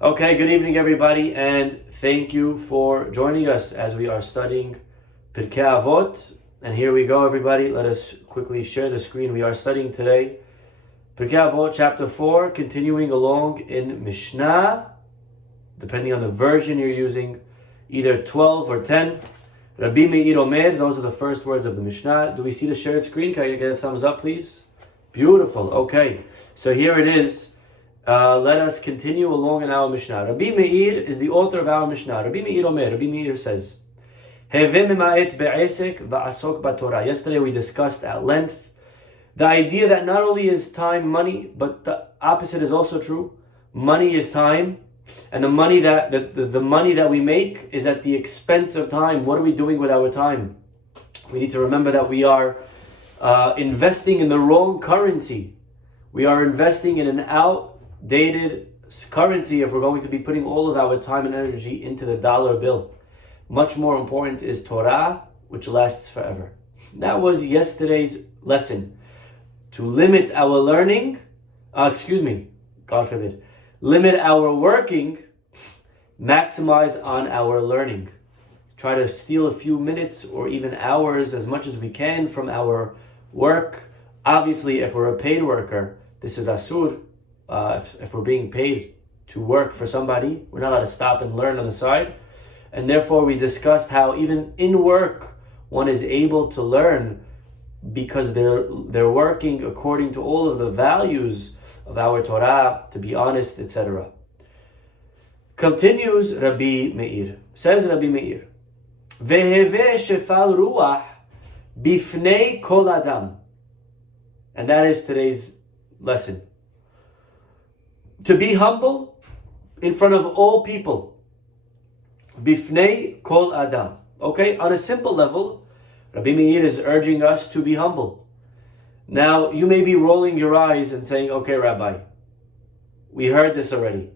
Okay, good evening, everybody, and thank you for joining us as we are studying Pirkei Avot. And here we go, everybody. Let us quickly share the screen. We are studying today Pirkei Avot, chapter 4, continuing along in Mishnah, depending on the version you're using, either 12 or 10. Rabbi Meir Omer, those are the first words of the Mishnah. Do we see the shared screen? Can I get a thumbs up, please? Beautiful. Okay, so here it is. Let us continue along in our Mishnah. Rabbi Meir is the author of our Mishnah. Rabbi Meir Omer. Rabbi Meir says, Yesterday we discussed at length the idea that not only is time money, but the opposite is also true. Money is time, and the money that we make is at the expense of time. What are we doing with our time? We need to remember that we are investing in the wrong currency. We are investing in an outdated currency if we're going to be putting all of our time and energy into the dollar bill. Much more important is Torah, which lasts forever. That was yesterday's lesson. To limit our learning, God forbid, limit our working, maximize on our learning. Try to steal a few minutes or even hours, as much as we can, from our work. Obviously, if we're a paid worker, this is asur. If we're being paid to work for somebody, we're not allowed to stop and learn on the side. And therefore, we discussed how even in work, one is able to learn because they're working according to all of the values of our Torah, to be honest, etc. Continues Rabbi Meir. Says Rabbi Meir, Veheve shefal ruach bifnei kol adam. And that is today's lesson. To be humble in front of all people. Bifnei kol adam. Okay, on a simple level, Rabbi Meir is urging us to be humble. Now, you may be rolling your eyes and saying, okay, Rabbi, we heard this already.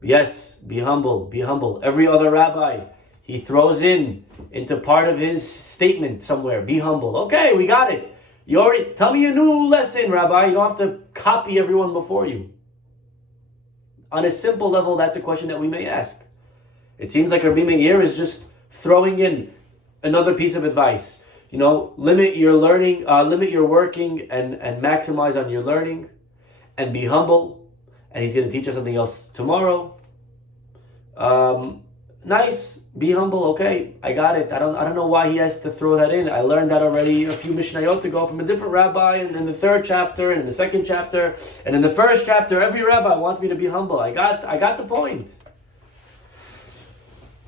Yes, be humble, be humble. Every other rabbi, he throws into part of his statement somewhere, be humble. Okay, we got it. You already, tell me a new lesson, Rabbi. You don't have to copy everyone before you. On a simple level, that's a question that we may ask. It seems like Rabbi Meir is just throwing in another piece of advice. Limit your learning, limit your working, and maximize on your learning, and be humble. And he's going to teach us something else tomorrow. Nice, be humble. Okay, I got it. I don't know why he has to throw that in. I learned that already a few Mishnayot ago from a different rabbi, and in the third chapter, and in the second chapter, and in the first chapter. Every rabbi wants me to be humble. I got the point.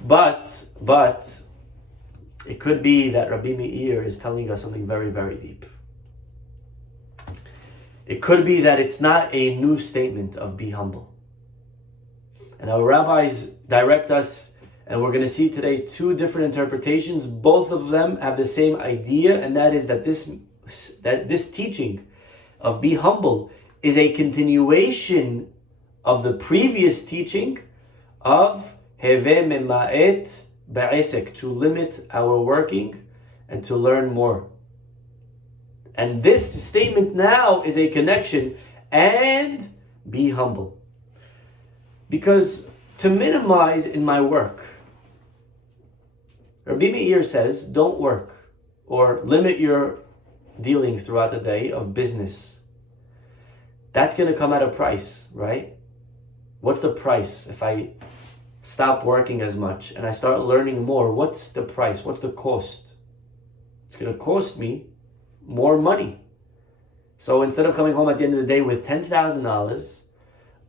But it could be that Rabbi Meir is telling us something very, very deep. It could be that it's not a new statement of be humble. And our rabbis direct us, and we're going to see today two different interpretations. Both of them have the same idea, and that is that this teaching of be humble is a continuation of the previous teaching of Heve mema'et ba'esek, to limit our working and to learn more. And this statement now is a connection, and be humble. Because to minimize in my work, Rabbi Meir says, don't work or limit your dealings throughout the day of business. That's going to come at a price, right? What's the price if I stop working as much and I start learning more? What's the price? What's the cost? It's going to cost me more money. So instead of coming home at the end of the day with $10,000,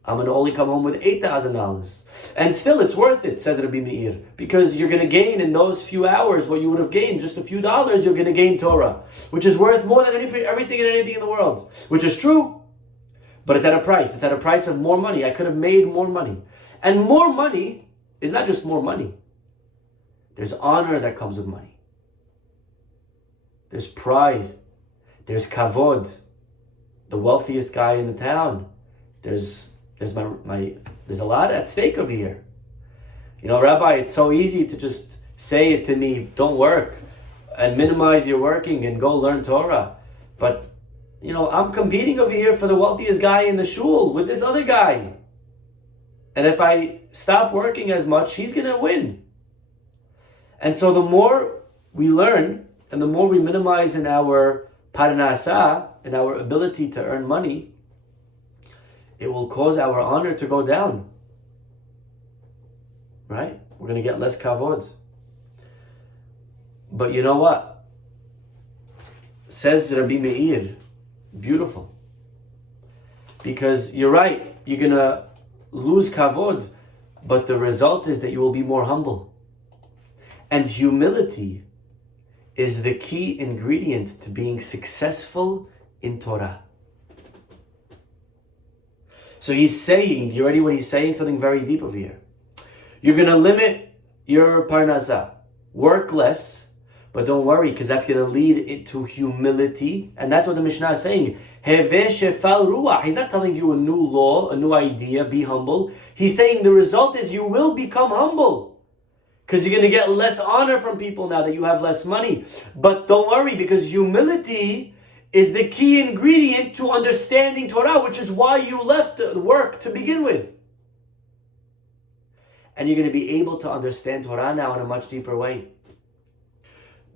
I'm going to only come home with $8,000. And still it's worth it, says Rabbi Meir, because you're going to gain in those few hours what you would have gained, just a few dollars, you're going to gain Torah, which is worth more than everything and anything in the world, which is true. But it's at a price. It's at a price of more money. I could have made more money. And more money is not just more money. There's honor that comes with money. There's pride. There's kavod. The wealthiest guy in the town. There's a lot at stake over here. Rabbi, it's so easy to just say it to me, don't work, and minimize your working and go learn Torah. But, I'm competing over here for the wealthiest guy in the shul with this other guy. And if I stop working as much, he's going to win. And so the more we learn and the more we minimize in our parnasa, in our ability to earn money, it will cause our honor to go down. Right? We're going to get less kavod. But you know what? Says Rabbi Meir, beautiful. Because you're right, you're going to lose kavod, but the result is that you will be more humble. And humility is the key ingredient to being successful in Torah. So he's saying, you ready what he's saying? Something very deep over here. You're going to limit your parnasa. Work less, but don't worry, because that's going to lead into humility. And that's what the Mishnah is saying. Heveh shefal ruach. He's not telling you a new law, a new idea, be humble. He's saying the result is you will become humble. Because you're going to get less honor from people now that you have less money. But don't worry, because humility is the key ingredient to understanding Torah, which is why you left the work to begin with. And you're going to be able to understand Torah now in a much deeper way.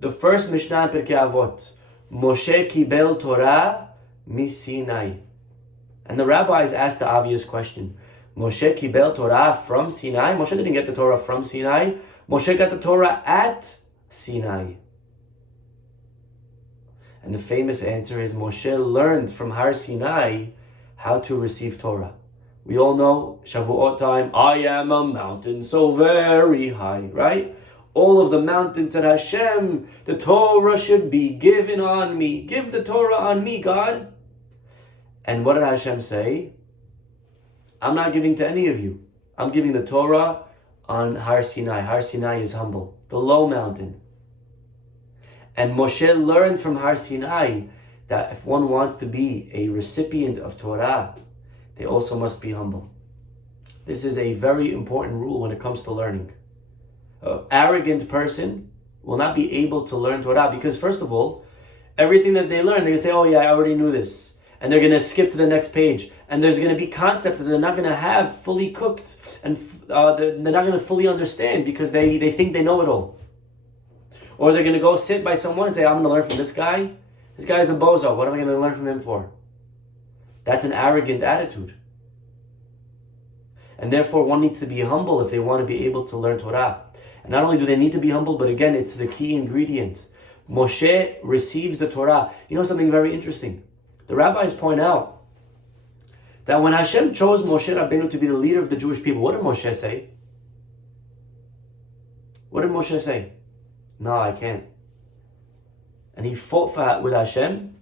The first Mishnah in Pirkei Avot, Moshe kibel Torah miSinai. And the rabbis asked the obvious question. Moshe kibel Torah from Sinai? Moshe didn't get the Torah from Sinai. Moshe got the Torah at Sinai. And the famous answer is Moshe learned from Har Sinai how to receive Torah. We all know, Shavuot time, I am a mountain so very high, right? All of the mountains at Hashem, the Torah should be given on me. Give the Torah on me, God. And what did Hashem say? I'm not giving to any of you. I'm giving the Torah on Har Sinai. Har Sinai is humble, the low mountain. And Moshe learned from Har Sinai that if one wants to be a recipient of Torah, they also must be humble. This is a very important rule when it comes to learning. An arrogant person will not be able to learn Torah because, first of all, everything that they learn, they can say, oh yeah, I already knew this. And they're going to skip to the next page. And there's going to be concepts that they're not going to have fully cooked. And they're not going to fully understand because they think they know it all. Or they're going to go sit by someone and say, I'm going to learn from this guy. This guy's a bozo. What am I going to learn from him for? That's an arrogant attitude. And therefore, one needs to be humble if they want to be able to learn Torah. And not only do they need to be humble, but again, it's the key ingredient. Moshe receives the Torah. You know something very interesting? The rabbis point out that when Hashem chose Moshe Rabbeinu to be the leader of the Jewish people, what did Moshe say? What did Moshe say? No, I can't. And he fought with Hashem,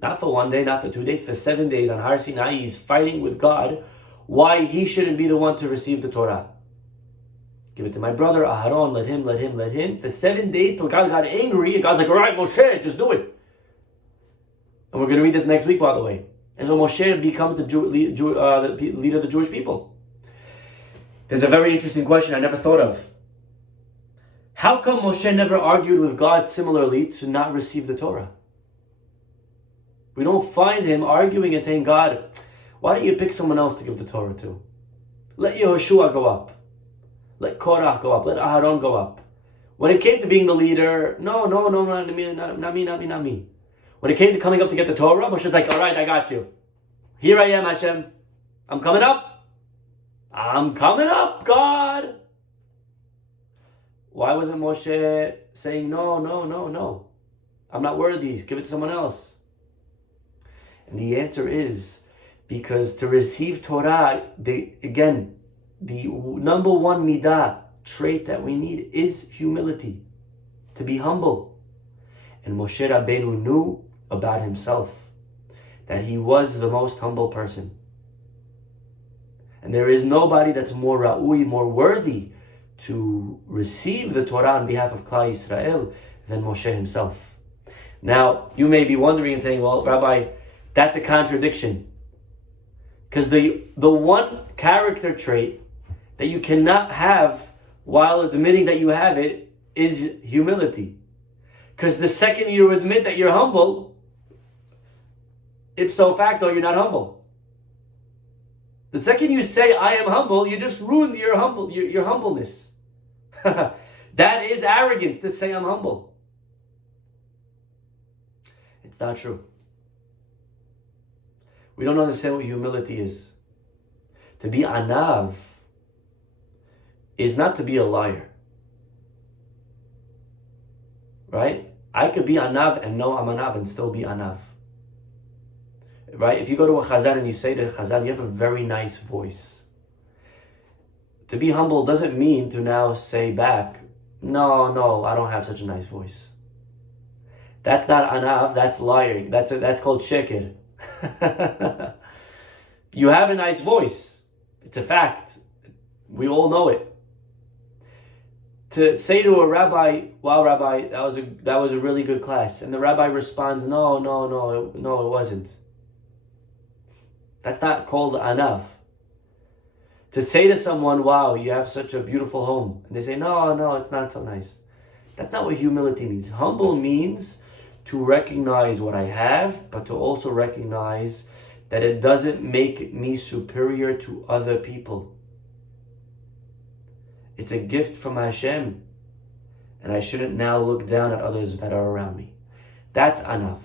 not for 1 day, not for 2 days, for 7 days on Har Sinai. He's fighting with God why he shouldn't be the one to receive the Torah. Give it to my brother, Aharon, let him. For 7 days till God got angry, and God's like, all right, Moshe, just do it. And we're going to read this next week, by the way. And so Moshe becomes the leader of the Jewish people. There's a very interesting question I never thought of. How come Moshe never argued with God similarly to not receive the Torah? We don't find him arguing and saying, God, why don't you pick someone else to give the Torah to? Let Yehoshua go up. Let Korach go up. Let Aharon go up. When it came to being the leader, no, not me. When it came to coming up to get the Torah, Moshe's like, all right, I got you. Here I am, Hashem. I'm coming up. God. Why wasn't Moshe saying, no. I'm not worthy. Give it to someone else. And the answer is because to receive Torah, the number one midah trait that we need is humility, to be humble. And Moshe Rabbeinu knew about himself that he was the most humble person. And there is nobody that's more ra'ui, more worthy to receive the Torah on behalf of Klal Yisrael than Moshe himself. Now, you may be wondering and saying, well, Rabbi, that's a contradiction. Because the one character trait that you cannot have while admitting that you have it is humility. Because the second you admit that you're humble, ipso facto, you're not humble. The second you say, I am humble, you just ruined your humbleness. That is arrogance, to say I'm humble. It's not true. We don't understand what humility is. To be anav is not to be a liar. Right? I could be anav and know I'm anav and still be anav. Right? If you go to a chazan and you say to chazan, you have a very nice voice. To be humble doesn't mean to now say back, no, I don't have such a nice voice. That's not anav, that's lying. That's called sheker. You have a nice voice. It's a fact. We all know it. To say to a rabbi, wow, rabbi, that was a really good class. And the rabbi responds, no, it wasn't. That's not called anav. To say to someone, wow, you have such a beautiful home. And they say, no, it's not so nice. That's not what humility means. Humble means to recognize what I have, but to also recognize that it doesn't make me superior to other people. It's a gift from Hashem. And I shouldn't now look down at others that are around me. That's anav.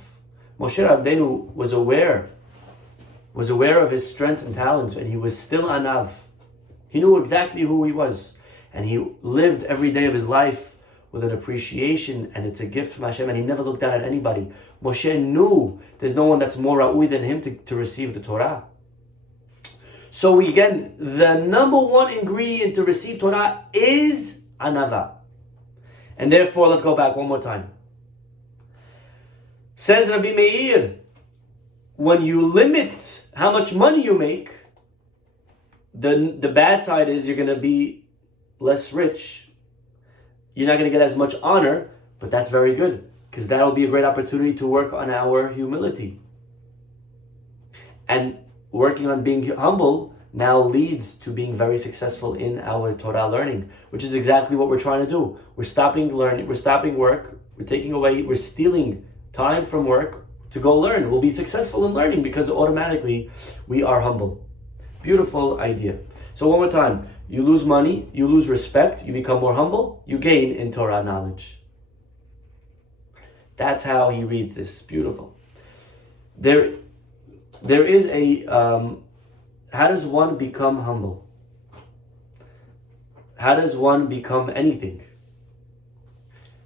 Moshe Rabbeinu was aware of his strengths and talents, and he was still anav. He knew exactly who he was. And he lived every day of his life with an appreciation, and it's a gift from Hashem, and he never looked down at anybody. Moshe knew there's no one that's more ra'ui than him to receive the Torah. So again, the number one ingredient to receive Torah is anava. And therefore, let's go back one more time. Says Rabbi Meir, when you limit how much money you make, the bad side is you're going to be less rich. You're not going to get as much honor, but that's very good, because that'll be a great opportunity to work on our humility. And working on being humble now leads to being very successful in our Torah learning, which is exactly what we're trying to do. We're stopping learning, we're stopping work, we're stealing time from work to go learn. We'll be successful in learning because automatically we are humble. Beautiful idea. So one more time, you lose money, you lose respect, you become more humble, you gain in Torah knowledge. That's how he reads this. Beautiful. There is a, how does one become humble? How does one become anything?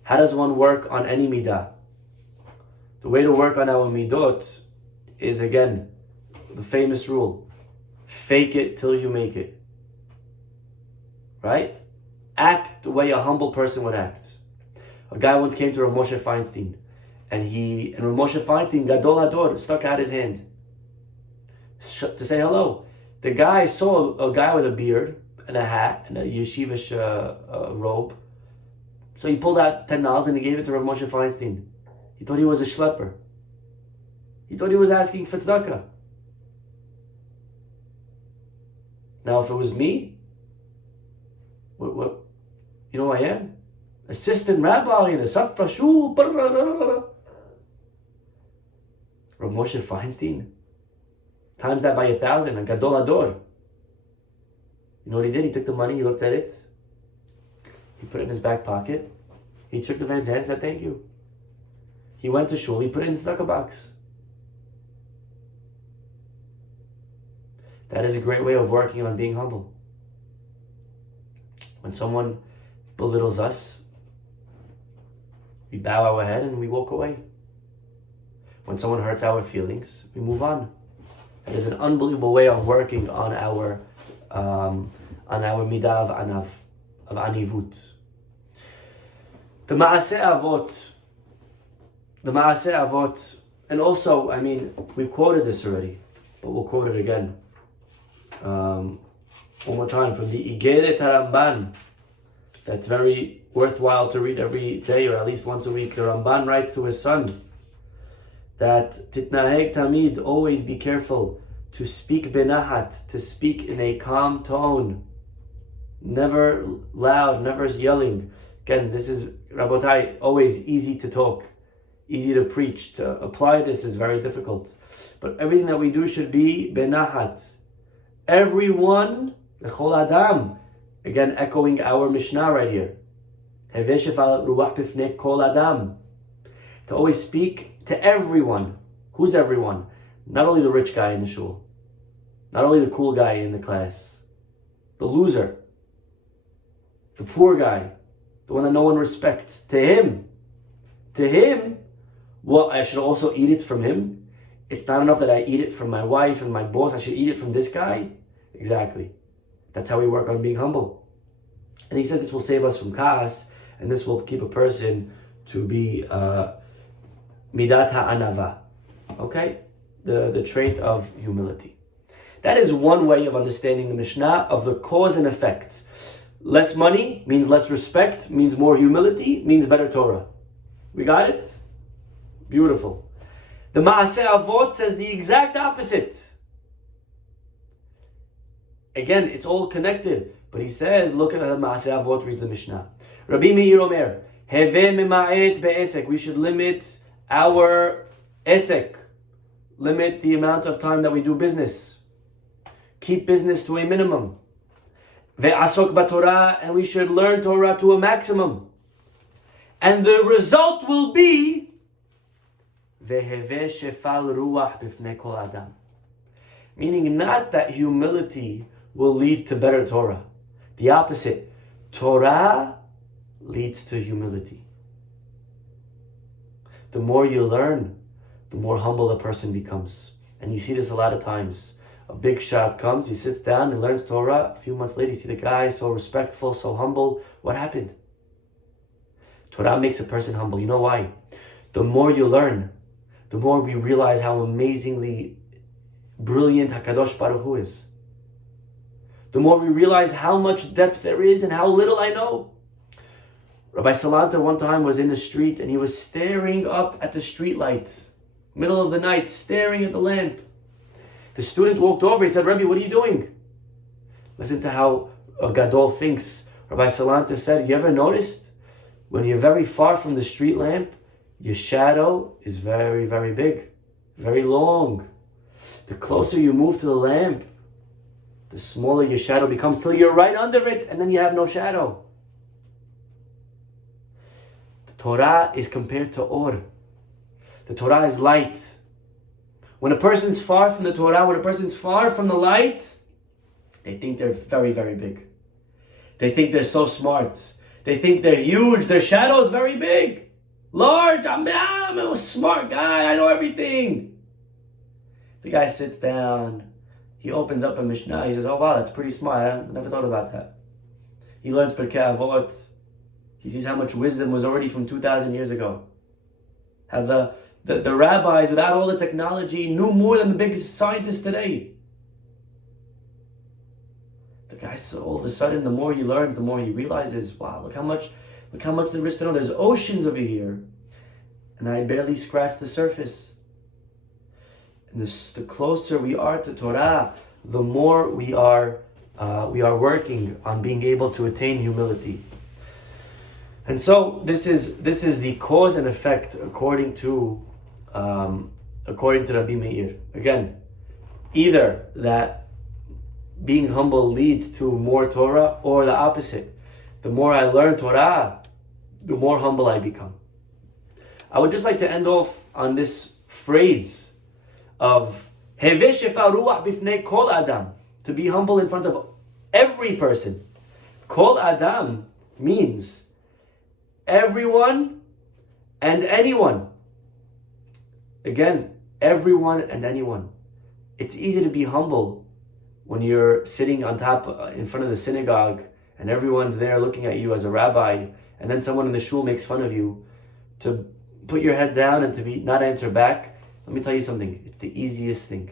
How does one work on any midah? The way to work on our midot is, again, the famous rule. Fake it till you make it. Right? Act the way a humble person would act. A guy once came to Rav Moshe Feinstein, and Rav Moshe Feinstein, Gadol Hador, stuck out his hand to say hello. The guy saw a guy with a beard and a hat and a yeshivish robe. So he pulled out $10 and he gave it to Rav Moshe Feinstein. He thought he was a schlepper. He thought he was asking for tzedakah. Now, if it was me, what? You know who I am? Assistant rabbi in the Safra Shul. Rav Moshe Feinstein. Times that by 1,000 and Gadol Hador. You know what he did? He took the money, he looked at it, he put it in his back pocket, he shook the man's hand and said thank you. He went to shul, he put it in the tzedakah box. That is a great way of working on being humble. When someone belittles us, we bow our head and we walk away. When someone hurts our feelings, we move on. That is an unbelievable way of working on our midah of anivut. The Maaseh Avot, and also, I mean, we've quoted this already, but we'll quote it again. One more time from the Igeret HaRamban. That's very worthwhile to read every day or at least once a week. The Ramban writes to his son that Titnaheg Tamid, always be careful to speak benahat, to speak in a calm tone, never loud, never yelling. Again, this is, Rabotai, always easy to talk, easy to preach. To apply this is very difficult. But everything that we do should be benahat, Everyone, L'chol Adam. Again, echoing our Mishnah right here. Heveh shefal ruach bifnei kol Adam. To always speak to everyone. Who's everyone? Not only the rich guy in the shul, not only the cool guy in the class, the loser, the poor guy, the one that no one respects. To him, well, I should also eat it from him. It's not enough that I eat it from my wife and my boss. I should eat it from this guy. Exactly. That's how we work on being humble. And he says this will save us from kaas, and this will keep a person to be midat ha'anava. Okay? The trait of humility. That is one way of understanding the Mishnah of the cause and effect. Less money means less respect, means more humility, means better Torah. We got it? Beautiful. The Maaseh Avot says the exact opposite. Again, it's all connected. But he says, look at how the Maaseh Avot reads the Mishnah. Rabbi Meir Omer, Heveh mema'et be'esek. We should limit our esek. Limit the amount of time that we do business. Keep business to a minimum. Ve'asok b'Torah, and we should learn Torah to a maximum. And the result will be Veheveh shefal ruach bifnei kol adam. Meaning not that humility will lead to better Torah. The opposite. Torah leads to humility. The more you learn, the more humble a person becomes. And you see this a lot of times. A big shot comes, he sits down and learns Torah. A few months later, you see the guy so respectful, so humble. What happened? Torah makes a person humble. You know why? The more you learn, the more we realize how amazingly brilliant HaKadosh Baruch Hu is. The more we realize how much depth there is and how little I know. Rabbi Salanta one time was in the street and he was staring up at the street light, middle of the night, staring at the lamp. The student walked over, he said, Rabbi, what are you doing? Listen to how a Gadol thinks. Rabbi Salanta said, you ever noticed when you're very far from the street lamp, your shadow is very, very big, very long. The closer you move to the lamp, the smaller your shadow becomes till you're right under it and then you have no shadow. The Torah is compared to or. The Torah is light. When a person's far from the Torah, when a person's far from the light, they think they're very, very big. They think they're so smart. They think they're huge. Their shadow is very big. Large. I'm a smart guy. I know everything. The guy sits down. He opens up a Mishnah. He says, oh wow, that's pretty smart. I never thought about that. He learns Pirkei Avot. He sees how much wisdom was already from 2,000 years ago. How the rabbis, without all the technology, knew more than the biggest scientists today. The guy, so all of a sudden, the more he learns, the more he realizes, wow, look how much there is to know. There's oceans over here, and I barely scratched the surface. And the closer we are to Torah, the more we are working on being able to attain humility. And so this is the cause and effect according to Rabbi Meir. Again, either that being humble leads to more Torah, or the opposite. The more I learn Torah, the more humble I become. I would just like to end off on this phrase of Heveh shefal ruach bifnei kol adam, to be humble in front of every person. Kol adam means everyone and anyone. Again, everyone and anyone. It's easy to be humble when you're sitting on top in front of the synagogue and everyone's there looking at you as a rabbi, and then someone in the shul makes fun of you. To put your head down and to not answer back, let me tell you something. It's the easiest thing.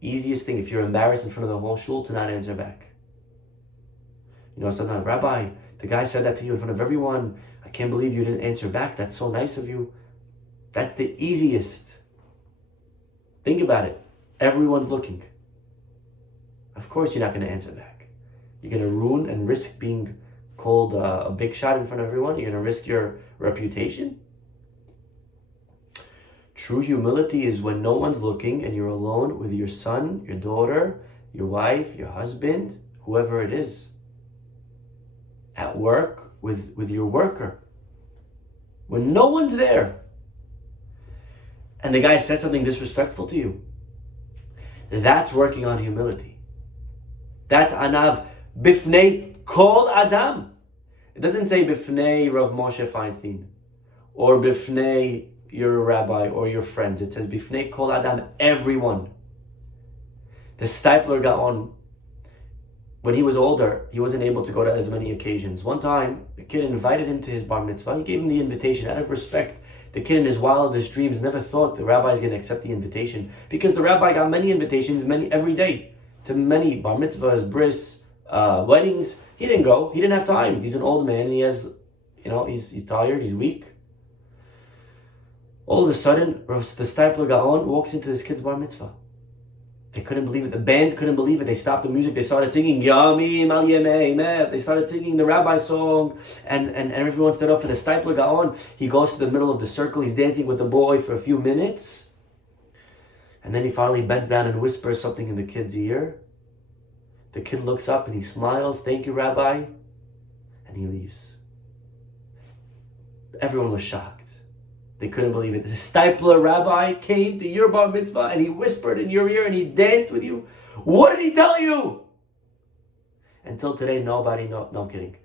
Easiest thing if you're embarrassed in front of the whole shul, to not answer back. You know, sometimes, Rabbi, the guy said that to you in front of everyone. I can't believe you didn't answer back. That's so nice of you. That's the easiest. Think about it. Everyone's looking. Of course you're not going to answer back. You're going to ruin and risk being called a big shot in front of everyone. You're going to risk your reputation. True humility is when no one's looking and you're alone with your son, your daughter, your wife, your husband, whoever it is. At work with your worker. When no one's there. And the guy says something disrespectful to you. That's working on humility. That's anav bifnei kol adam. It doesn't say bifnei Rav Moshe Feinstein or bifnei your rabbi or your friends. It says bifnei kol adam, everyone. The Steipler Gaon, when he was older, he wasn't able to go to as many occasions. One time, the kid invited him to his bar mitzvah. He gave him the invitation out of respect. The kid in his wildest dreams never thought the rabbi's going to accept the invitation, because the rabbi got many invitations every day to many bar mitzvahs, bris, weddings. He didn't go. He didn't have time. He's an old man and he has, he's tired, he's weak. All of a sudden, the Steipler Gaon walks into this kid's bar mitzvah. They couldn't believe it. The band couldn't believe it. They stopped the music. They started singing Yamim Al Yemei. They started singing the rabbi song, and everyone stood up for the Steipler Gaon. He goes to the middle of the circle. He's dancing with the boy for a few minutes, and then he finally bends down and whispers something in the kid's ear. The kid looks up and he smiles. Thank you, Rabbi, and he leaves. Everyone was shocked. They couldn't believe it. The Steipler rabbi came to your bar mitzvah and he whispered in your ear and he danced with you. What did he tell you? Until today, nobody knows. No, I'm kidding.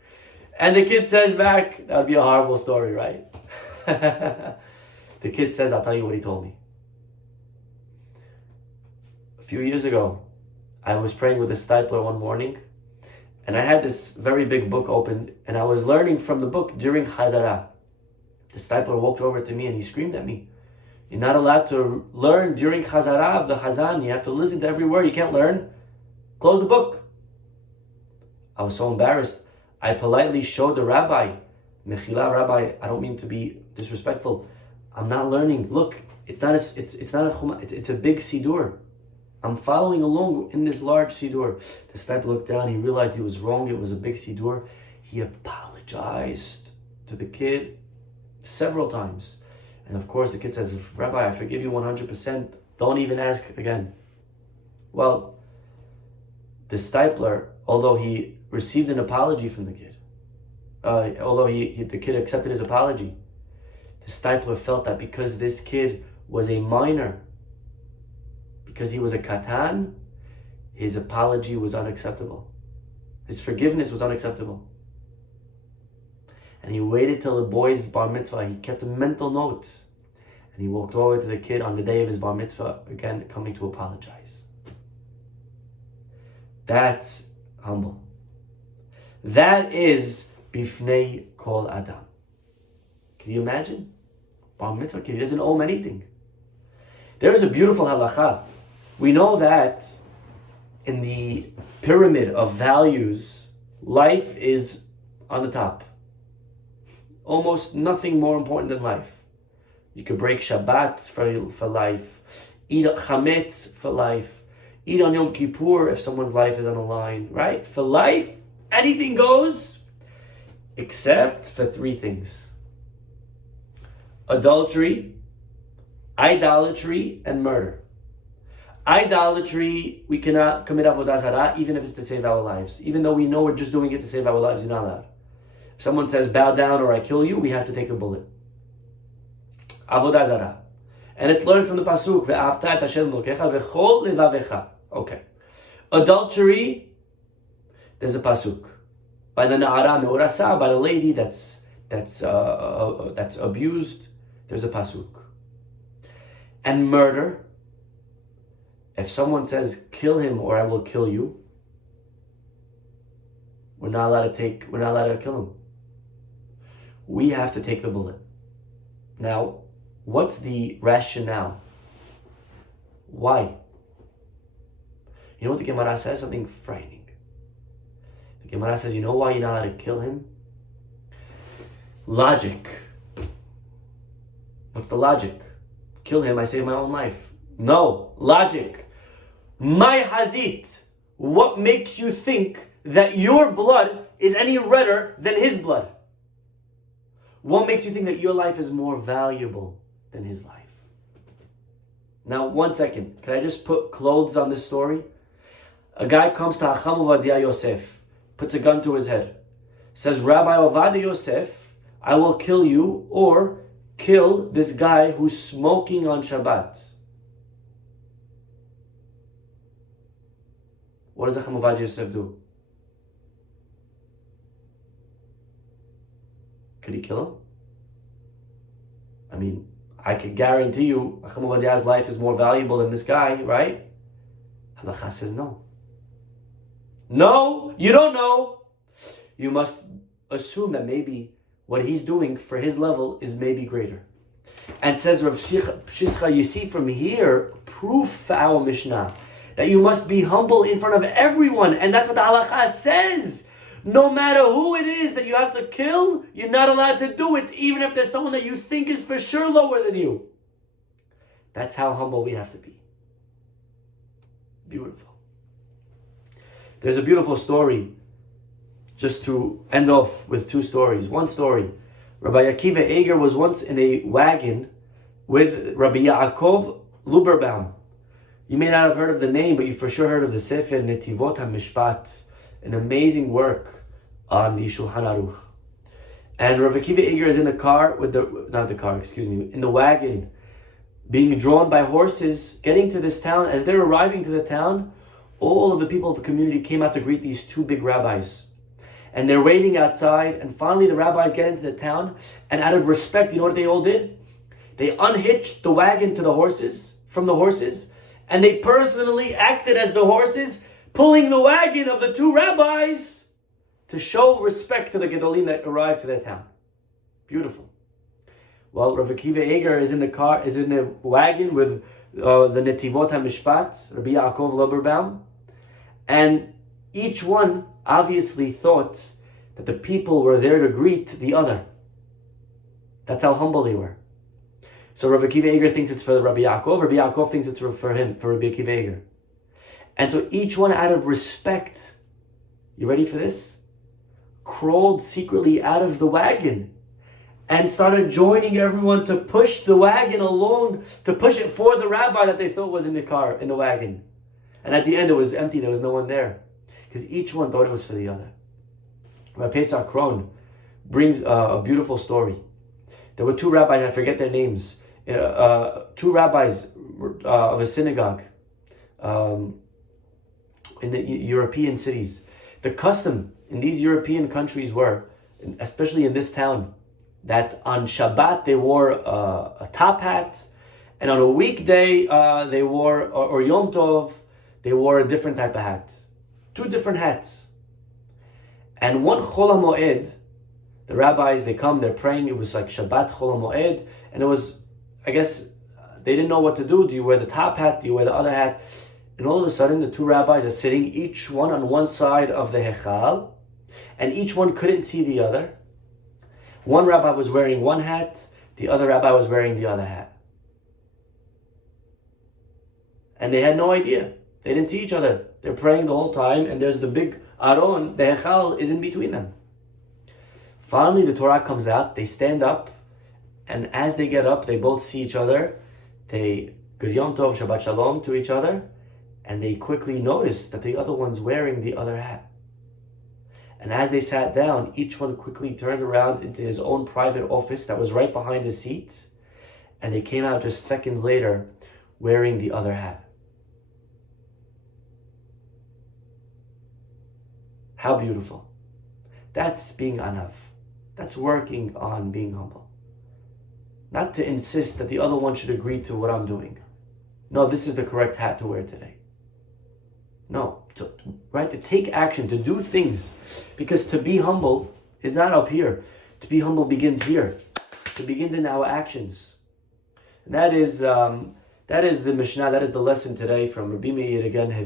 And the kid says back, that would be a horrible story, right? The kid says, I'll tell you what he told me. A few years ago, I was praying with the Steipler one morning, and I had this very big book opened, and I was learning from the book during Chazarah. The Steipler walked over to me and he screamed at me. You're not allowed to learn during Chazarah of the Chazan. You have to listen to every word. You can't learn. Close the book. I was so embarrassed. I politely showed the rabbi, Mechila, Rabbi, I don't mean to be disrespectful. I'm not learning. Look, it's a big Sidur. I'm following along in this large Sidur. The Steipler looked down. He realized he was wrong. It was a big Sidur. He apologized to the kid several times. And of course the kid says, Rabbi, I forgive you 100%. Don't even ask again. Well, the Steipler, although he received an apology from the kid, the kid accepted his apology, the Steipler felt that because this kid was a minor, because he was a katan, his apology was unacceptable. His forgiveness was unacceptable. And he waited till the boy's bar mitzvah. He kept mental notes. And he walked over to the kid on the day of his bar mitzvah, again, coming to apologize. That's humble. That is bifnei kol adam. Can you imagine? Bar mitzvah kid, he doesn't owe him anything. There is a beautiful halacha. We know that in the pyramid of values, life is on the top. Almost nothing more important than life. You could break Shabbat for life, eat chametz for life, eat on Yom Kippur if someone's life is on the line, right? For life, anything goes, except for three things: adultery, idolatry, and murder. Idolatry, we cannot commit avodah zarah, even if it's to save our lives. Even though we know we're just doing it to save our lives, you're not allowed. If someone says, bow down or I kill you, we have to take the bullet. Avodah zarah. And it's learned from the Pasuk, Ve'afta et Hashem Elokecha v'chol levavecha. Okay. Adultery, there's a Pasuk. By the Na'ara Me'orasa, by the lady that's abused, there's a Pasuk. And murder, if someone says, kill him or I will kill you, we're not allowed to kill him. We have to take the bullet. Now, what's the rationale? Why? You know what the Gemara says? Something frightening. The Gemara says, you know why you're not allowed to kill him? Logic. What's the logic? Kill him, I save my own life. No, logic. My hazit. What makes you think that your blood is any redder than his blood? What makes you think that your life is more valuable than his life? Now, 1 second. Can I just put clothes on this story? A guy comes to Hacham Ovadia Yosef, puts a gun to his head, says, Rabbi Ovadia Yosef, I will kill you or kill this guy who's smoking on Shabbat. What does Hacham Ovadia Yosef do? Could he kill him? I mean, I could guarantee you Hacham Ovadia's life is more valuable than this guy, right? Halacha says no. No, you don't know. You must assume that maybe what he's doing for his level is maybe greater. And says Rav Shischa, you see from here, proof for our Mishnah, that you must be humble in front of everyone. And that's what the halacha says. No matter who it is that you have to kill, you're not allowed to do it, even if there's someone that you think is for sure lower than you. That's how humble we have to be. Beautiful. There's a beautiful story, just to end off with 2 stories. One story, Rabbi Akiva Eger was once in a wagon with Rabbi Yaakov Luberbaum. You may not have heard of the name, but you for sure heard of the Sefer Netivot HaMishpat, an amazing work on the Shulchan Aruch. And Rabbi Akiva Eger is in the car in the wagon, being drawn by horses, getting to this town. As they're arriving to the town, all of the people of the community came out to greet these 2 big rabbis. And they're waiting outside, and finally the rabbis get into the town, and out of respect, you know what they all did? They unhitched the wagon to the horses, from the horses, and they personally acted as the horses, pulling the wagon of the 2 rabbis to show respect to the Gedolim that arrived to their town. Beautiful. Well, Rav Akiva Eger is in the wagon with the Netivot HaMishpat, Rabbi Yaakov Luberbaum, and each one obviously thought that the people were there to greet the other. That's how humble they were. So Rav Akiva Eger thinks it's for Rabbi Yaakov, Rabbi Yaakov thinks it's for him, for Rabbi Akiva Eger. And so each one, out of respect, you ready for this? Crawled secretly out of the wagon and started joining everyone to push the wagon along, to push it for the rabbi that they thought was in the wagon. And at the end it was empty, there was no one there. Because each one thought it was for the other. Rabbi Pesach Kron brings a beautiful story. There were 2 rabbis, I forget their names, 2 rabbis of a synagogue in the European cities. The custom in these European countries were, especially in this town, that on Shabbat they wore a top hat, and on a weekday they wore, or Yom Tov, they wore a different type of hat. 2 different hats. And one Chol HaMoed, the rabbis, they come, they're praying, it was like Shabbat Chol HaMoed, and it was, I guess, they didn't know what to do. Do you wear the top hat? Do you wear the other hat? And all of a sudden, the 2 rabbis are sitting, each one on one side of the Hechal, and each one couldn't see the other. One rabbi was wearing one hat, the other rabbi was wearing the other hat. And they had no idea. They didn't see each other. They're praying the whole time, and there's the big Aron, the Hechal is in between them. Finally, the Torah comes out, they stand up, and as they get up, they both see each other. They Good Yom Tov, Shabbat Shalom to each other, and they quickly notice that the other one's wearing the other hat. And as they sat down, each one quickly turned around into his own private office that was right behind his seat, and they came out just seconds later wearing the other hat. How beautiful. That's being anav. That's working on being humble. Not to insist that the other one should agree to what I'm doing. No, this is the correct hat to wear today. No, to take action, to do things. Because to be humble is not up here. To be humble begins here. It begins in our actions. And that is the Mishnah, that is the lesson today from Rabbi Meir again. May we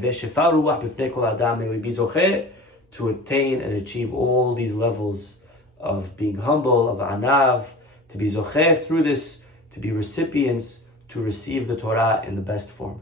be zocheh to attain and achieve all these levels of being humble, of anav, to be zocheh through this, to be recipients, to receive the Torah in the best form.